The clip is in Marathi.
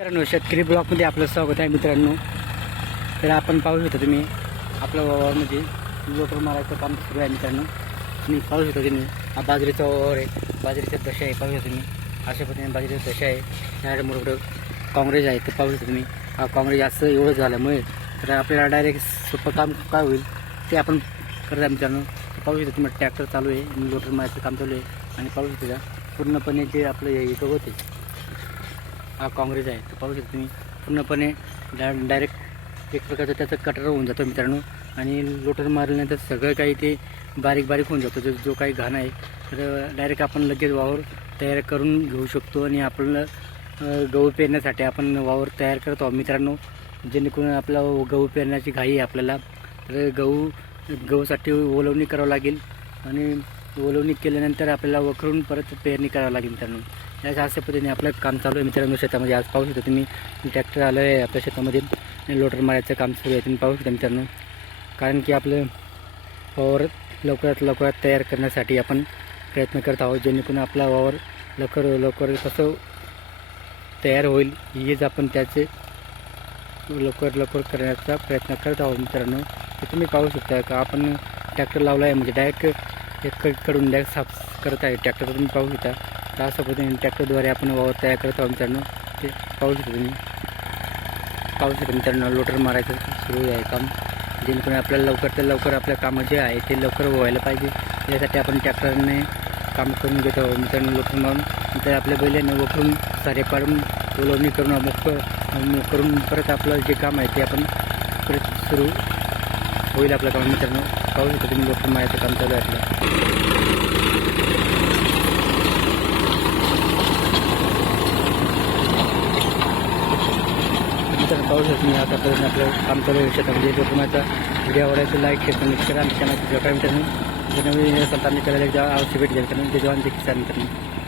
मित्रांनो शेतकरी ब्लॉकमध्ये आपलं स्वागत आहे मित्रांनो. तर आपण पाहू शकता तुम्ही आपल्या वावरमध्ये लोटर मारायचं काम सुरू आहे मित्रांनो. तुम्ही पाहू शकता तुम्ही हा बाजरीचा वावर आहे बाजरीचा दशा आहे पाहू शकता तुम्ही. अशा पद्धतीने बाजरीचा दशा आहे त्याकडे मोठं काँग्रेस आहे ते पाहू शकता तुम्ही. हा काँग्रेस जास्त एवढं झाल्यामुळे तर आपल्याला डायरेक्ट सोपं काम काय होईल ते आपण करत आहे मित्रांनो. पाहू शकता तुम्ही ट्रॅक्टर चालू आहे लोटर मारायचं काम चालू आहे. आणि पाहू शकता पूर्णपणे जे आपलं हे गवत आहे हा काँग्रेस आहे. तो पाहू शकता तुम्ही पूर्णपणे डा डायरेक्ट एक प्रकारचं त्याचं कटर होऊन जातो मित्रांनो. आणि लोटर मारल्यानंतर सगळं काही ते बारीक बारीक होऊन जातो. जो जो काही घाण आहे तर डायरेक्ट आपण लगेच वावर तयार करून घेऊ शकतो आणि आपल्याला गहू पेरण्यासाठी आपण वावर तयार करतो आहोत मित्रांनो. जेणेकरून आपला गहू पेरण्याची घाई आहे आपल्याला. तर गहू गहूसाठी ओलवणी करावं लागेल. आणि ओलवणी केल्यानंतर आपल्याला वखरून परत पेरणी करावं लागेल मित्रांनो. याच्या अशा पद्धतीने आपलं काम चालू आहे मित्रांनो शेतामध्ये. आज पाहू शकता तुम्ही ट्रॅक्टर आलं आहे आपल्या शेतामध्ये लोटर मारायचं काम सुरू आहे. तुम्ही पाहू शकता मित्रांनो. कारण की आपलं वावर लवकरात लवकरात तयार करण्यासाठी आपण प्रयत्न करत आहोत जेणेकरून आपला वावर लवकर लवकर कसं तयार होईल हेच आपण त्याचे लवकर लवकर करण्याचा प्रयत्न करत आहोत मित्रांनो. तर तुम्ही पाहू शकता का आपण ट्रॅक्टर लावला आहे म्हणजे डायरेक्ट एक कडून डायरेक्ट साफ करत आहे. ट्रॅक्टर तुम्ही पाहू शकता. तर अशा पद्धतीने ट्रॅक्टरद्वारे आपण वावर तयार करत आहोत मित्रांनो. ते पाहू शकतो तुम्ही. पाहू शकता मित्रांनो लोटर मारायचं सुरू आहे काम. जेणेकरून आपल्याला लवकर ते लवकर आपलं कामं जे आहे ते लवकर व्हायला पाहिजे. यासाठी आपण ट्रॅक्टरने काम करून घेतो मित्रांनो लोटर मारून. नंतर आपल्या बैलाने वखरून सारे पाडून ओलवणी करून मोक करून परत आपलं जे काम आहे ते आपण परत सुरू होईल आपलं काम मित्रांनो. पाहू शकतो तुम्ही लोटर मारायचं काम चालू आहे आपलं. तर पाहू शकतो मी आता पर्यंत आपलं काम चालू आहे शेतामध्ये जर तुम्हाला व्हिडिओ आवडायचं लाईक शेअर कमेंट करा. आणि चॅनल सबस्क्राईब मित्रांनो जे नवीन असेल तर आम्ही चॅनल एकदा आवश्यक भेट द्या मित्रांनो ते जवान देखील मित्रांनो.